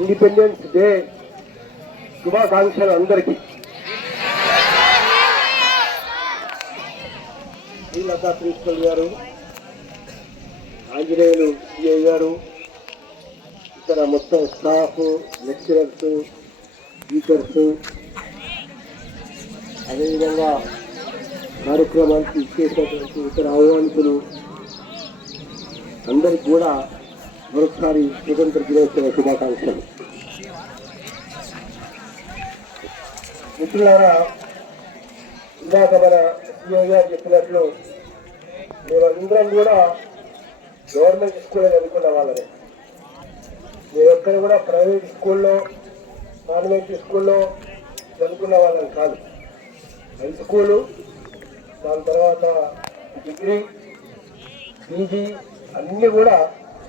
Independence day శుభాకాంక్షలు అందరికీ. Srilatha principal గారు, ఆంజనేయులు సిఐ గారు, ఇక్కడ మొత్తం స్టాఫ్, లెక్చరర్స్, టీచర్స్, అదేవిధంగా కార్యక్రమానికి ఇచ్చేసినటువంటి ఇతర ఆహ్వానితులు అందరికి కూడా మరొకసారి స్వతంత్ర దినోత్సవ శుభాకాంక్షలు. మిత్రులారా, ఇందాక మన సిఐ గారు చెప్పినట్లు మేమందరం కూడా గవర్నమెంట్ స్కూల్లో చదువుకున్న వాళ్ళనే. మేమెక్కడ కూడా ప్రైవేట్ స్కూల్లో, కాన్వెంట్ స్కూల్లో చదువుకున్న వాళ్ళని కాదు. హై స్కూలు, దాని తర్వాత డిగ్రీ, పీజీ అన్నీ కూడా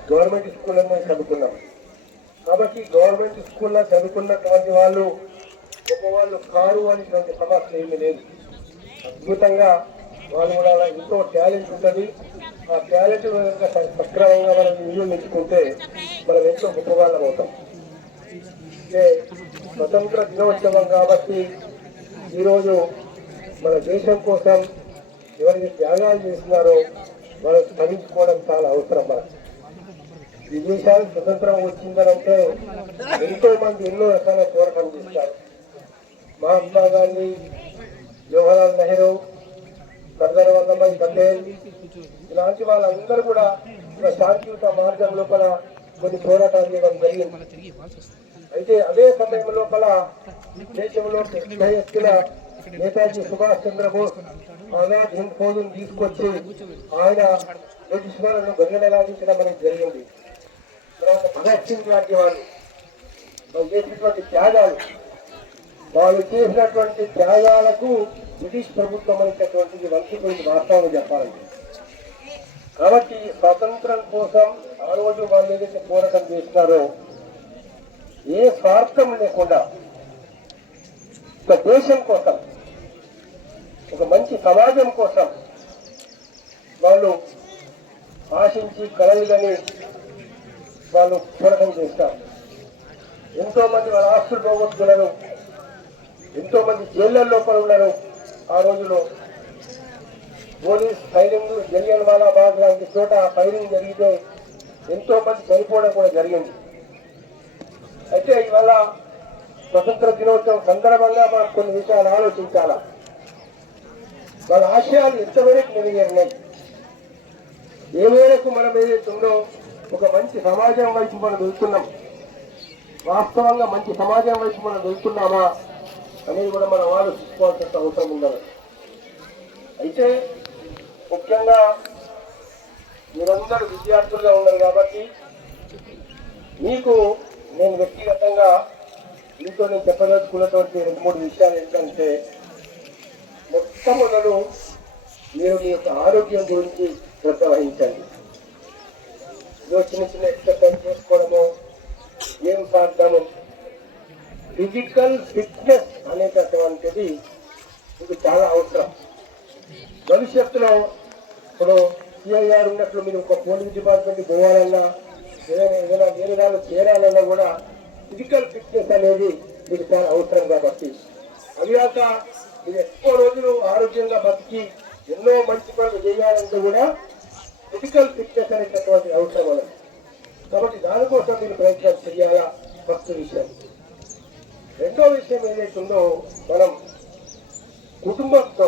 గవర్నమెంట్ స్కూల్లోనే చదువుకున్నాం. కాబట్టి గవర్నమెంట్ స్కూల్లో చదువుకున్నటువంటి వాళ్ళు గొప్పవాళ్ళు కారు అనేటువంటి సమస్య ఏమీ లేదు. అద్భుతంగా వాళ్ళు కూడా ఎంతో టాలెంట్ ఉంటుంది. ఆ టాలెంట్ సక్రమంగా మనం వినియోగించుకుంటే మనం ఎంతో గొప్పవాళ్ళం అవుతాం. స్వతంత్ర దినోత్సవం కాబట్టి ఈరోజు మన దేశం కోసం ఎవరికి త్యాగాలు చేస్తున్నారో వాళ్ళని స్మరించుకోవడం చాలా అవసరం. మనకు ఈ దేశానికి స్వతంత్రం వచ్చిందనంటే ఎంతో మంది ఎన్నో రకాల పోరాటం చేస్తారు. మహాత్మా గాంధీ, జవహర్లాల్ నెహ్రూ, సర్దార్ వల్లభాయ్ పటేల్ ఇలాంటి వాళ్ళందరూ కూడా శాంతియుత మార్గం లోపల కొన్ని పోరాటాలు చేయడం జరిగింది. అయితే అదే సమయం లోపల దేశంలో పెద్ద ఎత్తున నేతాజీ సుభాష్ చంద్రబోస్ ఆజాద్ హింద్ ఫౌజ్ను తీసుకొచ్చి ఆయన బ్రిటిష్ వాళ్ళను గొర్రెలాగించడం అనేది జరిగింది. తర్వాత భగత్ సింగ్ లాంటి వాళ్ళు చేసినటువంటి త్యాగాలు, వాళ్ళు చేసినటువంటి త్యాగాలకు బ్రిటిష్ ప్రభుత్వం అనేటటువంటిది వంచిపోయింది వాస్తవం చెప్పాలంటే. కాబట్టి స్వాతంత్రం కోసం ఆ రోజు వాళ్ళు ఏదైతే పోరాటం చేస్తున్నారో ఏ స్వార్థం లేకుండా ఒక దేశం కోసం, ఒక మంచి సమాజం కోసం వాళ్ళు ఆశించి కలలుగని వాళ్ళు పోరాటం చేస్తారు. ఎంతో మంది వాళ్ళ ఆస్తులు పోగొట్టుకున్నారు, ఎంతో మంది జైళ్ళ లోపల ఉన్నారు. ఆ రోజులో పోలీస్ ఫైరింగ్, జలియన్వాలా బాగ్ లాంటి చోట ఫైరింగ్ జరిగితే ఎంతో మంది చనిపోవడం కూడా జరిగింది. అయితే ఇవాళ స్వతంత్ర దినోత్సవం సందర్భంగా మనం కొన్ని విషయాలు ఆలోచించాలా. వాళ్ళ ఆశయాలు ఎంతవరకు నెరవేరినాయి, ఏ మేరకు మనం ఏదైతుందో ఒక మంచి సమాజం వైపు మనం వెళ్తున్నాం, వాస్తవంగా మంచి సమాజం వైపు మనం వెళ్తున్నామా అనేది కూడా మనం ఆలోచించుకోవాల్సిన అవసరం ఉన్నది. అయితే ముఖ్యంగా మీరందరూ విద్యార్థులుగా ఉన్నారు కాబట్టి మీకు నేను వ్యక్తిగతంగా మీతో నేను చెప్పదలుచుకున్నటువంటి 2-3 విషయాలు ఏంటంటే, మొట్టమొదలు మీరు మీ యొక్క ఆరోగ్యం గురించి శ్రద్ధ వహించండి. చిన్న చిన్న ఎక్సర్సైజ్ చేసుకోవడము, గేమ్స్ ఆడడము, ఫిజికల్ ఫిట్నెస్ అనేటటువంటిది మీకు చాలా అవసరం. భవిష్యత్తులో ఇప్పుడు సిఐఆర్ ఉన్నట్లు మీరు ఒక పోలీస్ డిపార్ట్మెంట్కి పోవాలన్నా, ఏదైనా వేరే దాన్ని చేరాలన్నా కూడా ఫిజికల్ ఫిట్నెస్ అనేది మీకు చాలా అవసరం. కాబట్టి అవి కాక మీరు ఎక్కువ రోజులు ఆరోగ్యంగా బతికి ఎన్నో మంచి పనులు చేయాలంటే కూడా ఫిజికల్ ఫిట్నెస్ అనేటటువంటి అవసరం అన్నది. కాబట్టి దానికోసం మీరు ప్రయత్నం చేయాలా ఫస్ట్ విషయం. రెండో విషయం ఏదైతుందో, మనం కుటుంబంతో,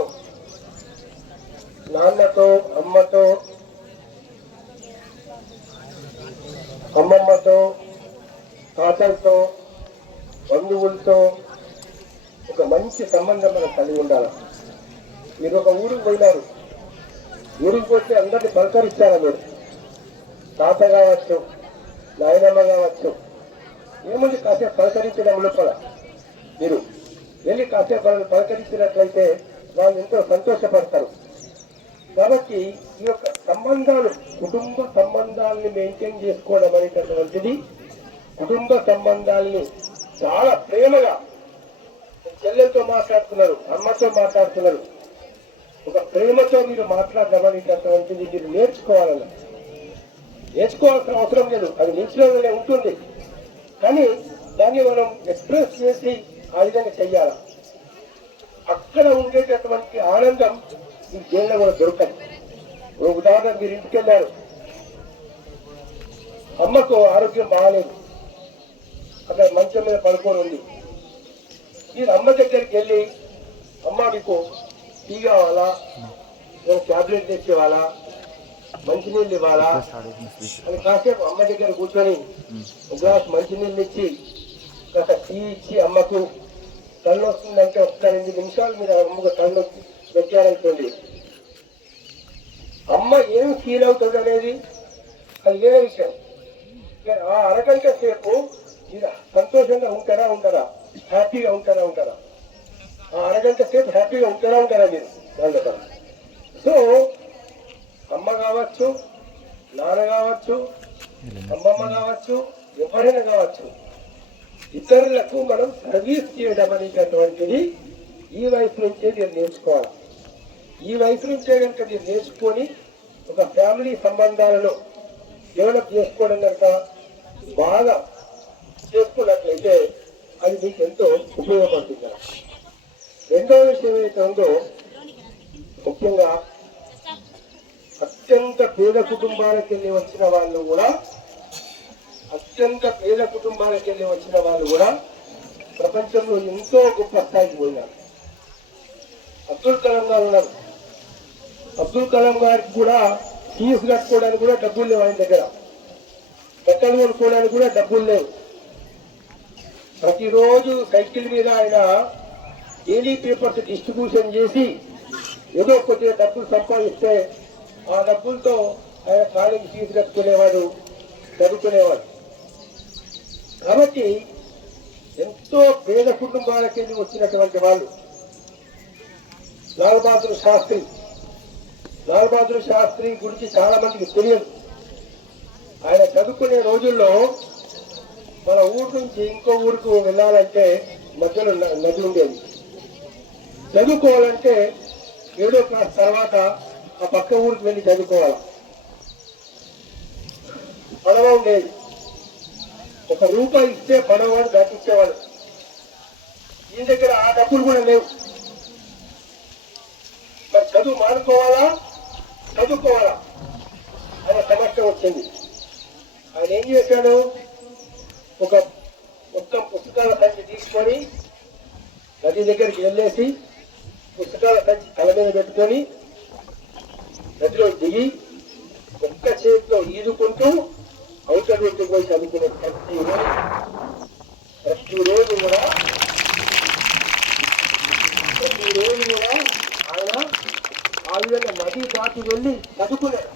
నాన్నతో, అమ్మతో, అమ్మమ్మతో, తాతలతో, బంధువులతో ఒక మంచి సంబంధం మనం కలిగి ఉండాలి. మీరు ఒక ఊరికి పోయినారు, ఊరికి పోతే అందరినీ పలకరిస్తారా? మీరు తాత కావచ్చు, నాయనమ్మ కావచ్చు, ఏముంది కాసేపు పలకరించడం లోపల మీరు వెళ్ళి కాసేపు పలకరించినట్లయితే వాళ్ళు ఎంతో సంతోషపడతారు. కాబట్టి ఈ యొక్క సంబంధాలు, కుటుంబ సంబంధాలని మెయింటైన్ చేసుకోవడం అనేటటువంటిది, కుటుంబ సంబంధాలని చాలా ప్రేమగా చెల్లెలతో మాట్లాడుతున్నారు, అమ్మతో మాట్లాడుతున్నారు, ఒక ప్రేమతో మీరు మాట్లాడడం అనేటటువంటిది మీరు నేర్చుకోవాలన్న. నేర్చుకోవాల్సిన అవసరం లేదు, అది నిలిచిలోనే ఉంటుంది. కానీ దాన్ని మనం ఎక్స్ప్రెస్ చేసి ఆ విధంగా చెయ్యాలి. అక్కడ ఉండేటటువంటి ఆనందం ఈ జైల్లో కూడా దొరకదు. ఉదాహరణ, మీరు ఇంటికి వెళ్ళారు, అమ్మకు ఆరోగ్యం బాగాలేదు, అక్కడ మంచం మీద పడుకొని ఉంది. మీరు అమ్మ దగ్గరికి వెళ్ళి, అమ్మ మీకు టీ కావాలా, నేను ట్యాబ్లెట్ తెచ్చేవాళ్ళ, మంచినీళ్ళు ఇవ్వాలా అని కాసేపు అమ్మ దగ్గర కూర్చొని ఒక గ్లాస్ మంచినీళ్ళు ఇచ్చి కాస్త టీ ఇచ్చి అమ్మకు కళ్ళు వస్తుందంటే ఒక 2 నిమిషాలు మీరు అమ్మకు కళ్ళు పెట్టారనుకోండి, అమ్మ ఏం ఫీల్ అవుతుంది అనేది అది వేరే విషయం. ఆ అరగంట సేపు మీరు సంతోషంగా ఉంటారా, హ్యాపీగా ఉంటారా, ఆ అరగంట సేపు హ్యాపీగా ఉంటారా మీరు దాంట్లో. సో అమ్మ కావచ్చు, నాన్న కావచ్చు, అమ్మమ్మ కావచ్చు, ఎవరైనా కావచ్చు, ఇతరులకు మనం సర్వీస్ చేయడం అనేటటువంటిది ఈ వయసు నుంచే మీరు నేర్చుకోవాలి. ఈ వయసు నుంచే కనుక మీరు నేర్చుకొని ఒక ఫ్యామిలీ సంబంధాలను డెవలప్ చేసుకోవడం కనుక బాగా చేసుకున్నట్లయితే అది మీకు ఎంతో ఉపయోగపడుతుంది. రెండవ విషయం ఏదైతే ఉందో, ముఖ్యంగా అత్యంత పేద కుటుంబాలకు వెళ్ళి వచ్చిన వాళ్ళు కూడా ప్రపంచంలో ఎంతో గొప్ప స్థాయికి పోయినారు. అబ్దుల్ కలాం గారు ఉన్నారు. అబ్దుల్ కలాం గారికి కూడా ఫీజు కట్టుకోవడానికి కూడా డబ్బులు లేవు ఆయన దగ్గర, బట్టలు కొనుక్కోవడానికి కూడా డబ్బులు లేవు. ప్రతిరోజు సైకిల్ మీద ఆయన డైలీ పేపర్స్ డిస్ట్రిబ్యూషన్ చేసి ఏదో కొద్దిగా డబ్బులు సంపాదిస్తే ఆ డబ్బులతో ఆయన కాలేజీ ఫీజు కట్టుకునేవాడు, చదువుకునేవాడు. కాబట్టి ఎంతో పేద కుటుంబాలకి వెళ్ళి వచ్చినటువంటి వాళ్ళు. లాల్ బహదూర్ శాస్త్రి గురించి చాలా మందికి తెలియదు. ఆయన చదువుకునే రోజుల్లో మన ఊరు నుంచి ఇంకో ఊరుకు వెళ్ళాలంటే మధ్యలో నది ఉండేది. చదువుకోవాలంటే 7వ క్లాస్ తర్వాత ఆ పక్క ఊరికి వెళ్ళి చదువుకోవాలి. పడవ ఉండేది, ₹1 ఇస్తే పడవవాడు దాటిచ్చేవాడు. ఈ దగ్గర ఆ డబ్బులు కూడా లేవు. మరి చదువు మానుకోవాలా, చదువుకోవాలా అనే సమస్య వచ్చింది. ఆయన ఏం చేశాడు, ఒక మొత్తం పుస్తకాల సంచి తీసుకొని నది దగ్గరికి వెళ్ళేసి పుస్తకాల సంచి తల మీద పెట్టుకొని నదిలో దిగి ఒక్క చేతిలో ఈదుకుంటూ అవతల ఇంటికి పోయి చదువుకునే ప్రతిరోజు కూడా ఆయన ఆ విధంగా నది దాటి వెళ్ళి చదువుకున్నాడు.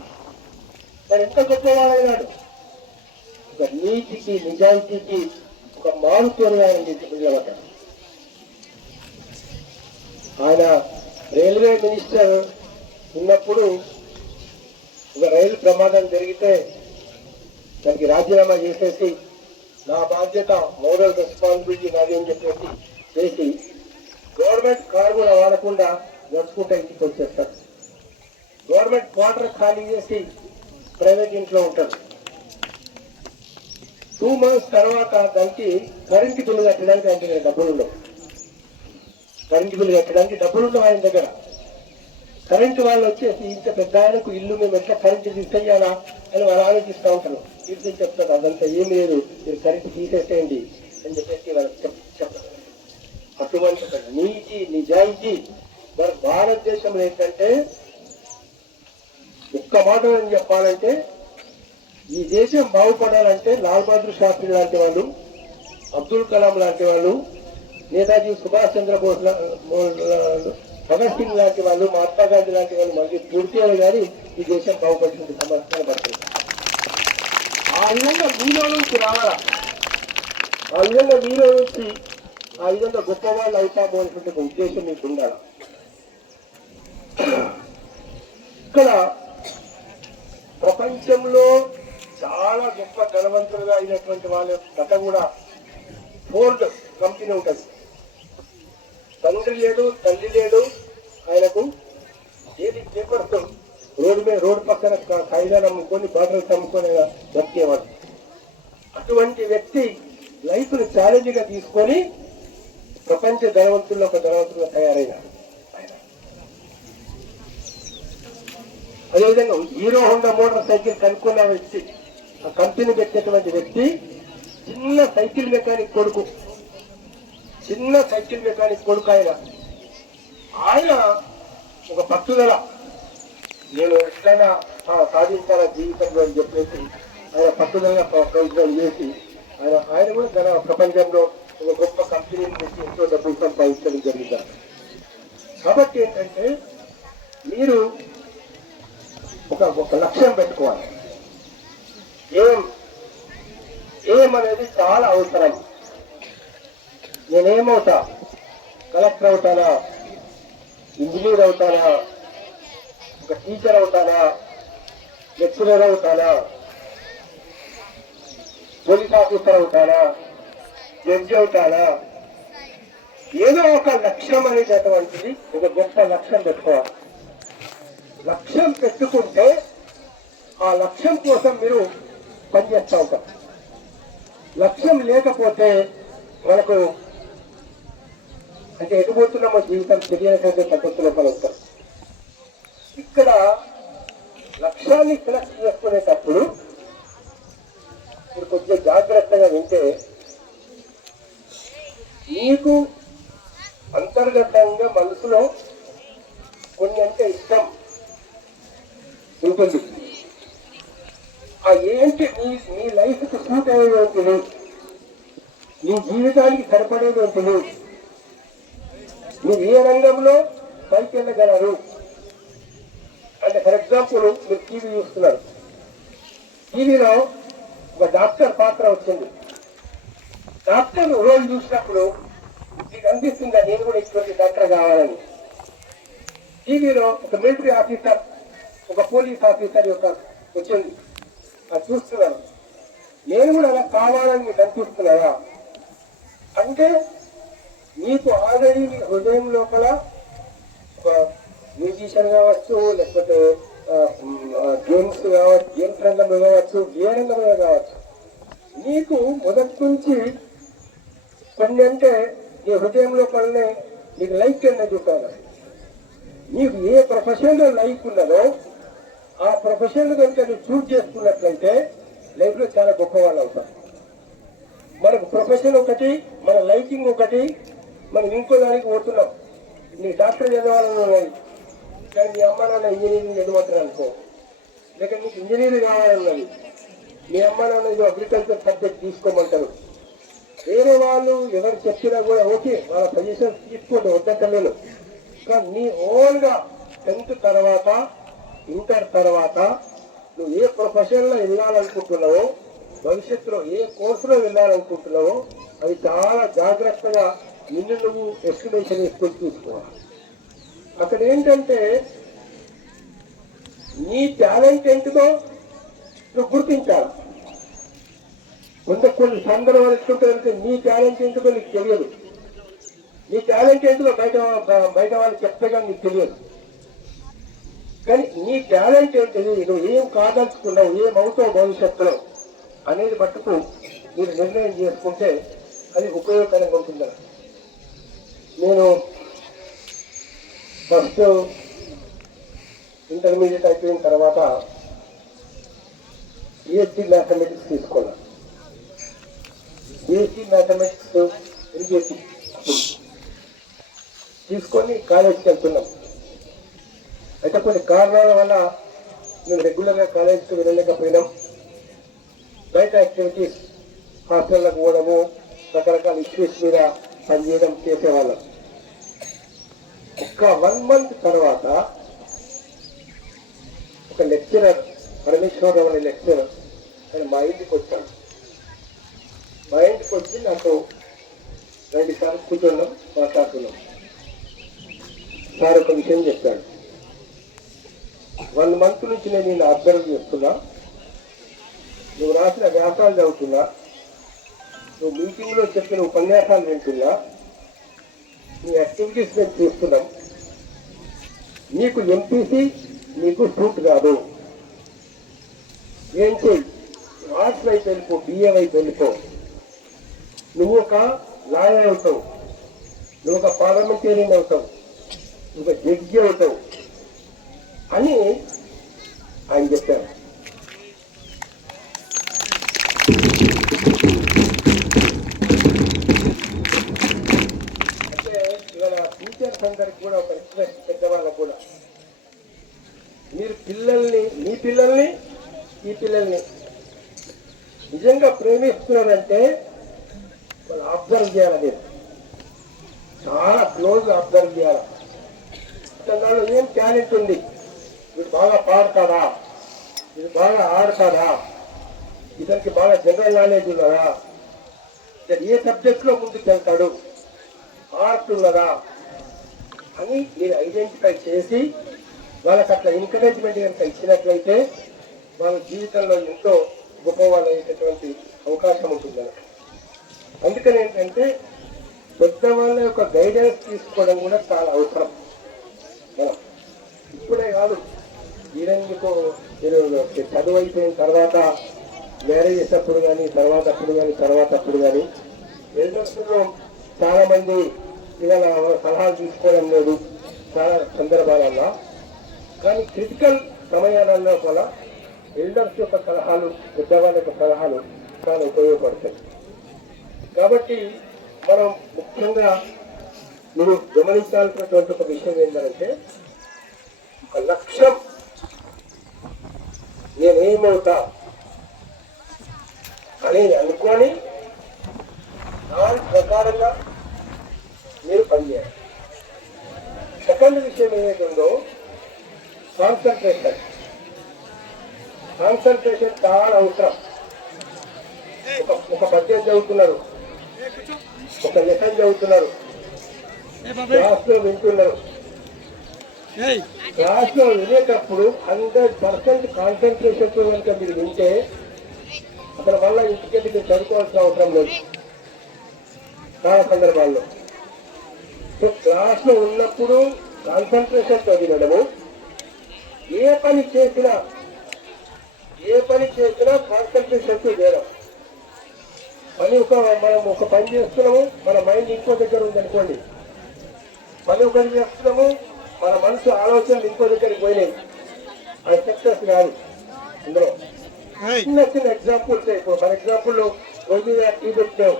మరి ఎంత గొప్పవాడైనాడు. ఒక నీతికి, నిజాయితీకి ఒక మారుపేరుగా నిలబడ్డాడు. ఆయన రైల్వే మినిస్టర్ ఉన్నప్పుడు ఒక రైలు ప్రమాదం జరిగితే దానికి రాజీనామా చేసేసి నా బాధ్యత, మోరల్ రెస్పాన్సిబిలిటీ నాది అని చెప్పేసి చేసి గవర్నమెంట్ కారు కూడా వాడకుండా నడుచుకుంటా ఇంటికి వచ్చేస్తారు. గవర్నమెంట్ క్వార్టర్ ఖాళీ చేసి ప్రైవేట్ ఇంట్లో ఉంటారు. 2 months తర్వాత దానికి కరెంటు బిల్లు కట్టడానికి ఆయన దగ్గర డబ్బులు ఉండవు. ఆయన దగ్గర. కరెంటు వాళ్ళు వచ్చేసి ఇంత పెద్ద ఆయనకు ఇల్లు మేము ఎట్లా కరెంటు తీసేయాలా అని వాళ్ళు ఆలోచిస్తూ ఉంటారు. తీర్చి చెప్తారు, అదంతా ఏం లేదు, మీరు కరెంటు తీసేసేయండి అని చెప్పేసి వాళ్ళకి చెప్తారు. అటువంటి నీతి, నిజాయితీ మన భారతదేశంలో ఏంటంటే, ఒక్క మాట ఏం చెప్పాలంటే, ఈ దేశం బాగుపడాలంటే లాల్ బహదూర్ శాస్త్రి లాంటి వాళ్ళు, అబ్దుల్ కలాం లాంటి వాళ్ళు, నేతాజీ సుభాష్ చంద్రబోస్, భగత్ సింగ్ లాంటి వాళ్ళు, మహాత్మా గాంధీ లాంటి వాళ్ళు మళ్ళీ పూర్తిగా కానీ ఈ దేశం బాగుపడుతుంది, సమర్థన పడుతుంది. ఆ విధంగా మీలో నుంచి రావాలా, ఆ విధంగా గొప్ప వాళ్ళు అవుతాము అనేటువంటి ఉద్దేశం మీకు ఉండాలి. ఇక్కడ ప్రపంచంలో చాలా గొప్ప ధనవంతులుగా అయినటువంటి వాళ్ళ కథ కూడా ఫోర్డ్ కంపెనీ ఉంటుంది. తండ్రి లేడు, తల్లి లేడు, ఆయనకు డైలీ పేపర్స్ రోడ్డు పక్కన కాగితాలు అమ్ముకొని బాటలు అమ్ముకొని బతికేవాడు. అటువంటి వ్యక్తి లైఫ్ను ఛాలెంజ్గా తీసుకొని ప్రపంచ ధనవంతుల్లో ఒక ధనవంతులుగా తయారైనాడు ఆయన. అదేవిధంగా హీరో హోండా మోటార్ సైకిల్ కనుక్కున్న వ్యక్తి, ఆ కంపెనీ పెట్టినటువంటి వ్యక్తి చిన్న సైకిల్ మెకానిక్ కొడుకు ఆయన ఒక పట్టుదల, నేను ఎట్లయినా సాధించాల జీవితంలో అని చెప్పేసి ఆయన పట్టుదల ప్రయత్నం చేసి ఆయన కూడా ప్రపంచంలో ఒక గొప్ప కంపెనీని పెట్టి ఎంతో డబ్బులు సంపాదించడం జరిగింది. కాబట్టి ఏంటంటే మీరు ఒక లక్ష్యం పెట్టుకోవాలి. ఏం అనేది చాలా అవసరం. నేనేమవుతా, కలెక్టర్ అవుతానా, ఇంజనీర్ అవుతానా, ఒక టీచర్ అవుతానా, లెక్చరర్ అవుతానా, పోలీస్ ఆఫీసర్ అవుతానా, జడ్జి అవుతానా, ఏదో ఒక లక్ష్యం అనేటటువంటిది ఒక గొప్ప లక్ష్యం పెట్టుకోవాలి. లక్ష్యం పెట్టుకుంటే ఆ లక్ష్యం కోసం మీరు పనిచేస్తూ ఉంటారు. లక్ష్యం లేకపోతే మనకు అంటే ఎటుపోతున్నామో జీవితం తెలియనటువంటి పద్ధతిలో కలుగుతాం. ఇక్కడ లక్ష్యాన్ని సెలెక్ట్ చేసుకునేటప్పుడు మీరు కొద్దిగా జాగ్రత్తగా వింటే మీకు అంతర్గతంగా మనసులో కొన్ని అంటే ఇష్టం ఉంటుంది. ఆ ఏంటి మీ లైఫ్కి సూట్ అయ్యేటువంటిది, మీ జీవితానికి సరిపడేటువంటిది, మీరు ఏ రంగంలో పైకి వెళ్ళగలరు అంటే ఫర్ ఎగ్జాంపుల్ మీరు టీవీ చూస్తున్నారు. టీవీలో ఒక డాక్టర్ పాత్ర వచ్చింది. డాక్టర్ రోల్ చూసినప్పుడు మీకు అనిపిస్తుందా నేను కూడా ఇటువంటి డాక్టర్ కావాలని. టీవీలో ఒక మిలిటరీ ఆఫీసర్, ఒక పోలీస్ ఆఫీసర్ యొక్క వచ్చింది, అది చూస్తున్నాను, నేను కూడా అలా కావాలని మీకు అనిపిస్తున్నాయా అంటే మీకు ఆల్రెడీ మీ హృదయం లోపల ఒక మ్యూజిషియన్ కావచ్చు, లేకపోతే గేమ్స్ కావచ్చు, గేమ్స్ రంగంలో కావచ్చు, ఏ రంగంలో కావచ్చు, నీకు మొదటి నుంచి కొన్ని అంటే నీ హృదయం లోపలనే నీకు లైఫ్ అనేది చూడాలి. నీకు ఏ ప్రొఫెషన్లో లైఫ్ ఉన్నదో ఆ ప్రొఫెషన్ కనుక నువ్వు చూజ్ చేసుకున్నట్లయితే లైఫ్లో చాలా గొప్ప వాళ్ళు అవుతారు. మనకు ప్రొఫెషన్ ఒకటి, మన లైఫింగ్ ఒకటి, మనం ఇంకో దానికి పోతున్నాం. నీ డాక్టర్ చదవాలని ఉన్నది కానీ మీ అమ్మ నాన్న ఇంజనీరింగ్ చదవమంటారు అనుకో, లేక నీకు ఇంజనీరింగ్ కావాలన్నది, మీ అమ్మ నాన్న ఇది అగ్రికల్చర్ సబ్జెక్ట్ తీసుకోమంటారు. వేరే వాళ్ళు ఎవరు చెప్పినా కూడా ఓకే, వాళ్ళ సజెషన్స్ తీసుకోండి, వద్దంటలేను. కానీ నీ ఓన్గా 10th తర్వాత ఇంటర్ తర్వాత నువ్వు ఏ ప్రొఫెషన్లో వెళ్ళాలనుకుంటున్నావో, భవిష్యత్తులో ఏ కోర్సులో వెళ్ళాలనుకుంటున్నావో అది చాలా జాగ్రత్తగా నిన్ను నువ్వు ఎస్టిమేషన్ వేసుకొని చూసుకోవాలి. అక్కడ ఏంటంటే నీ టాలెంట్ ఏంటిదో నువ్వు గుర్తించాలి. కొన్ని సందర్భాలు ఎట్లుంటుందంటే నీ టాలెంట్ ఏంటిదో నీకు తెలియదు, నీ టాలెంట్ ఏంటిదో బయట వాళ్ళు చెప్తే కానీ నీకు తెలియదు. కానీ నీ టాలెంట్ ఏంటిది, నువ్వు ఏం కాదలుచుకున్నావు, ఏం అవుతావు భవిష్యత్తులో అనేది మట్టుకు మీరు నిర్ణయం చేసుకుంటే అది ఉపయోగకరంగా ఉంటుందని. నేను ఫస్ట్ ఇంటర్మీడియట్ అయిపోయిన తర్వాత బిఎస్సీ మ్యాథమెటిక్స్ తీసుకున్నాను. బిఎస్సీ మ్యాథమెటిక్స్ ఎల్కేజీ తీసుకొని కాలేజీకి వెళ్తున్నాం. అయితే కొన్ని కారణాల వల్ల మేము రెగ్యులర్గా కాలేజీకి వెళ్ళలేకపోయినాం. బయట యాక్టివిటీస్, హాస్టల్లకు పోవడము, రకరకాల ఇష్యూస్ మీద పనిచేయడం చేసేవాళ్ళం. ఒక 1 month తర్వాత ఒక లెక్చరర్, పరమేశ్వరరావు అనే లెక్చరర్, ఆయన మా ఇంటికి వచ్చాడు. మా ఇంటికి వచ్చి నాకు 2 సార్లు కూర్చున్నాం, మాట్లాడుతున్నాం. సార్ ఒక విషయం చెప్పాడు, 1 month నుంచి నేను నిన్ను అబ్జర్వ్ చేస్తున్నా, నువ్వు రాసిన వ్యాసాలు చదువుతున్నా, నువ్వు మీటింగ్లో చెప్పిన ఉపన్యాసాలు వింటున్నా, నీ యాక్టివిటీస్ నేను చూస్తున్నాం. నీకు ఎంపీసీ నీకు సూట్ కాదు. ఏం చెయ్యి, ఆర్ట్స్ వైపు వెళ్ళిపో, బిఏ వైపు వెళ్ళిపో. నువ్వు ఒక లాయర్ అవుతావు, నువ్వు ఒక పార్లమెంటేరియన్ అవుతావు, నువ్వు ఒక జడ్జి అవుతావు అని ఆయన చెప్పారు. అంటే ఇవాళ టీచర్స్ అందరికి కూడా ఒక రిక్వెస్ట్, పెద్దవాళ్ళకు కూడా, మీరు పిల్లల్ని, మీ పిల్లల్ని, ఈ పిల్లల్ని నిజంగా ప్రేమిస్తున్నారంటే వాళ్ళు అబ్జర్వ్ చేయాలి. మీరు చాలా క్లోజ్ అబ్జర్వ్ చేయాలి. అతను ఏం టాలెంట్ ఉంది, వీడు బాగా పాడతాడా, వీడు బాగా ఆడతాడా, ఇతనికి బాగా జనరల్ నాలెడ్జ్ ఉన్నదా, ఇతను ఏ సబ్జెక్ట్లో ముందుకు వెళ్తాడు, ఆర్ట్ ఉన్నదా అని మీరు ఐడెంటిఫై చేసి వాళ్ళకి అట్లా ఎంకరేజ్మెంట్ కనుక ఇచ్చినట్లయితే వాళ్ళ జీవితంలో ఎంతో గొప్పవాళ్ళు అయ్యేటటువంటి అవకాశం ఉంటుంది. అందుకని ఏంటంటే పెద్దవాళ్ళ యొక్క గైడెన్స్ తీసుకోవడం కూడా చాలా అవసరం. మనం ఇప్పుడే కాదు, ఈవెన్కు మీరు చదువు అయిపోయిన తర్వాత, మ్యారేజ్ చేసేటప్పుడు కానీ, తర్వాత అప్పుడు కానీ ఎల్డర్స్లో చాలా మంది ఇలా సలహాలు తీసుకోవడం లేదు చాలా సందర్భాలలో. కానీ క్రిటికల్ సమయాలలో కూడా ఎల్డర్స్ యొక్క సలహాలు, పెద్దవాళ్ళ యొక్క సలహాలు చాలా ఉపయోగపడతాయి. కాబట్టి మనం ముఖ్యంగా మీరు గమనించాల్సినటువంటి ఒక విషయం ఏంటంటే, ఒక లక్ష్యం, నేనేమవుతా అనేది అనుకొని దాని ప్రకారంగా మీరు పనిచేయాలి. సెకండ్ విషయం ఏదైతుందో కాన్సన్ట్రేషన్. కాన్సన్ట్రేషన్ చాలా అవసరం. ఒక పద్యం చదువుతున్నారు, ఒక లెసన్ చదువుతున్నారు, క్లాస్లో వింటున్నారు. క్లాస్లో వినేటప్పుడు 100% కాన్సన్ట్రేషన్తో కనుక మీరు వింటే అక్కడ వల్ల ఇంటికెళ్ళి మీరు చదువుకోవాల్సిన అవసరం లేదు చాలా సందర్భాల్లో. సో క్లాస్లో ఉన్నప్పుడు కాన్సన్ట్రేషన్తో వినడము, ఏ పని చేసినా కాన్సన్ట్రేషన్తో చేయడం. మనం ఒక పని చేస్తున్నాము, మన మైండ్ ఇంకో దగ్గర ఉందనుకోండి, పని ఒకటి చేస్తున్నాము, మన మనసు ఆలోచనలు ఇంకో దగ్గరికి పోయినాయి, అది సక్సెస్ కాదు. ఇందులో చిన్న ఎగ్జాంపుల్స్. ఇప్పుడు ఫర్ ఎగ్జాంపుల్ రోజు టీ పెట్టాము,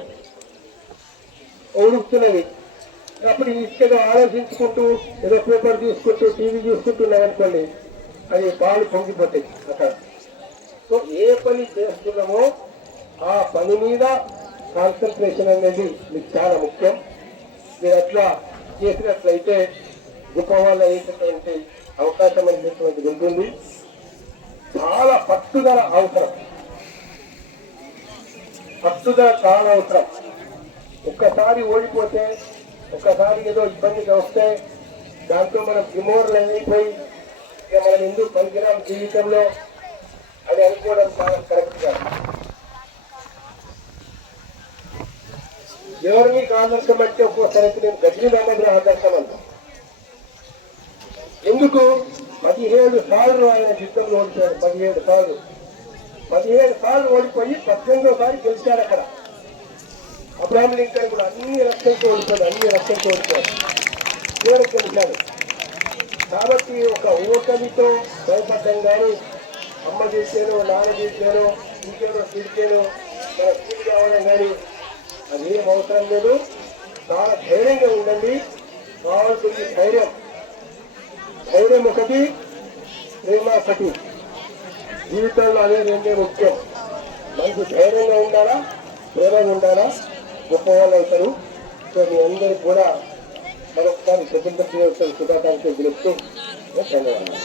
ఉడుకుతున్నది, అప్పుడు ఇసుకేదో ఆలోచించుకుంటూ ఏదో పేపర్ చూసుకుంటూ టీవీ చూసుకుంటున్నాం అనుకోండి, అది పాలు పొంగిపోతాయి అక్కడ. సో ఏ పని చేస్తున్నామో ఆ పని మీద కాన్సన్ట్రేషన్ అనేది మీకు చాలా ముఖ్యం. మీరు అట్లా చేసినట్లయితే గొప్ప వాళ్ళు అయ్యేటటువంటి అవకాశం అనేటువంటిది ఉంటుంది. చాలా పట్టుదల అవసరం, పట్టుదల చాలా అవసరం. ఒక్కసారి ఓడిపోతే, ఒక్కసారి ఏదో ఇబ్బందిగా వస్తే దాంతో మనం డిమోరల్ అయిపోయి ఇక మనం ఎందుకు పనికిరాం జీవితంలో అని అనుకోవడం చాలా కరెక్ట్ కాదు. ఎవరు మీకు ఆదర్శం అంటే ఒక్కోసారి నేను గజనీ మహమ్మద్ ఆదర్శం అంట. ఎందుకు 17 సార్లు ఆయన యుద్ధంలో ఓడిపోయాడు. 17 సార్లు ఓడిపోయి 18వ గెలిచాడు అక్కడ. అబ్రహాం లింకన్ కూడా అన్ని రక్షణతో ఓడిపోయాడు, చివరికి గెలిచాడు. కాబట్టి ఒక ఓటమితో భయపడ్డం కానీ, అమ్మ చేసాను, నాన్న చేసాను, ఇంకేదో తిరిగాను, మన స్కూల్ కావడం కానీ అదేం అవసరం లేదు. చాలా ధైర్యంగా ఉండండి. కావాల్సింది ధైర్యం ఒకటి, ప్రేమ ఒకటి. జీవితంలో అదే రెండే ముఖ్యం. మనకు ధైర్యంగా ఉండాలా, ప్రేమగా ఉండాలా, గొప్ప వాళ్ళు అవుతారు. సో మీ అందరికి కూడా మరొకసారి స్వతంత్ర దినోత్సవ శుభాకాంక్షలు తెలుపుతూ ధన్యవాదాలు.